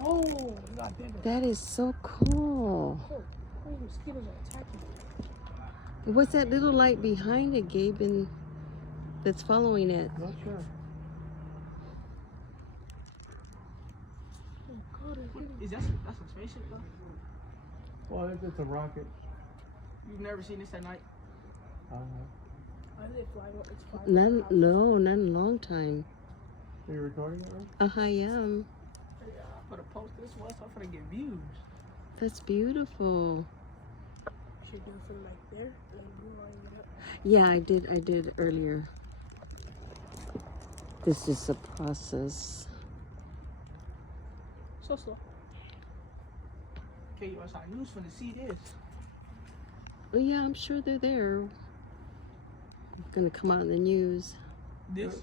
Oh, it got bigger. That is so cool. Oh, these mosquitoes are attacking. What's that little light behind it, Gabe, and that's following it? Not sure. Oh God, it's getting... Is that's a spaceship though? Well, it's a rocket. You've never seen this at night? Uh-huh. Why is it flying? It's flying. over houses. No, not in a long time. Are you recording it, right? I am. Yeah, I'm gonna post this one so I'm gonna get views. That's beautiful. Should do it from like there, and then you line it up. Yeah, I did earlier. This is a process. So slow. KUSI News finna see this. Oh yeah, I'm sure they're there. Gonna come out in the news. This